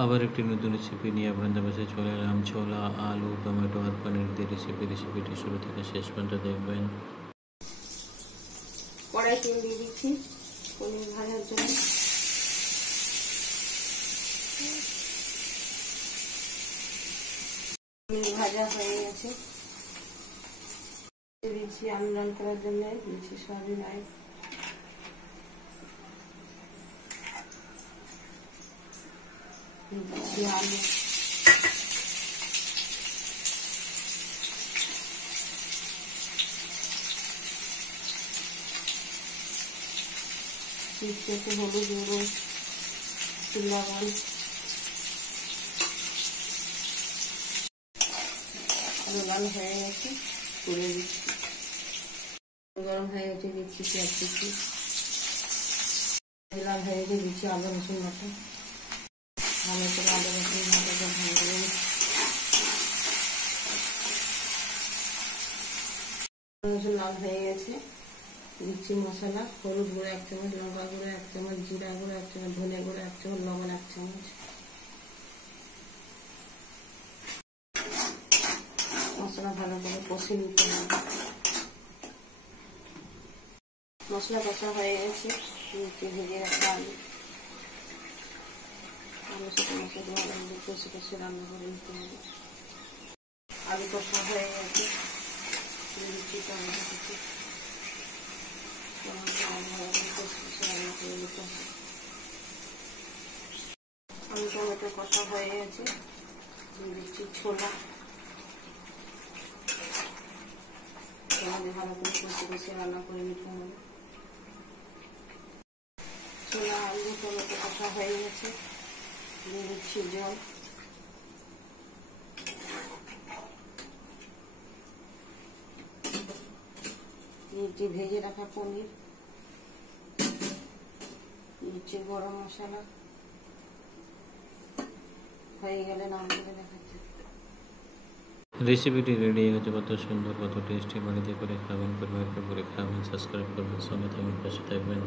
আবার একটি নতুন রেসিপি নিয়ে আপনাদের কাছে চলে এলাম। ছোলা, আলু, টমেটো আর পনির দিয়ে রেসিপিটি শুরু থেকে শেষ পর্যন্ত দেখবেন। কড়াই তেল দিয়ে দিচ্ছি পনির ভাজার জন্য। পনির ভাজা হয়ে গেছে, দিচ্ছি আলু লাল করার জন্য, দিচ্ছি সয়াবিন অয়েল, দিচ্ছি আলু, দিচ্ছি একটু হলুদ গুঁড়ো, লবণ। আলু লাল হয়ে গেছে, তুলে দিচ্ছি। গরম হয়ে গেছে, দিচ্ছি পেঁয়াজ কুচি। লাল হয়ে গেছে, দিচ্ছি আদা রসুন বাটা। ভালো করে আদা রসুন বাটাটা ভেজে নেব। রসুন লাল হয়ে গেছে, দিচ্ছি মশলা। হলুদ গুঁড়ো 1 চামচ, লঙ্কা গুঁড়ো 1 চামচ, জিরা গুঁড়ো 1 চামচ, ধনে গুঁড়ো 1 চামচ, লবণ 1 চামচ। মশলা ভালো করে কষে নিতে হবে। মশলা কষা হয়ে গেছে, ভেজে রাখা আলু, আলুর সাথে মশলা ভালো কষে কষে রান্না করে নিতে হবে। আলু কষা হয়ে গেছে, দিচ্ছি টমেটো কুচি। আলু টমেটো কষা হয়ে গেছে, দিচ্ছি ছোলা। ভালো করে কষে কষে রান্না করে নিতে হবে। ছোলা আলু টমেটো কষা হয়ে গেছে, দিয়ে দিচ্ছি জল। দিচ্ছি ভেজে রাখা পনির, দিচ্ছি গরম মশলা। হয়ে গেলে নামিয়ে দেখাচ্ছি। রেসিপিটি রেডি হয়ে গেছে। কত সুন্দর, কত টেস্টি। বাড়িতে করে খাবেন, পরিবারকে করে খাবেন। সাবস্ক্রাইব করবেন, সঙ্গে থাকবেন, পাশে থাকবেন।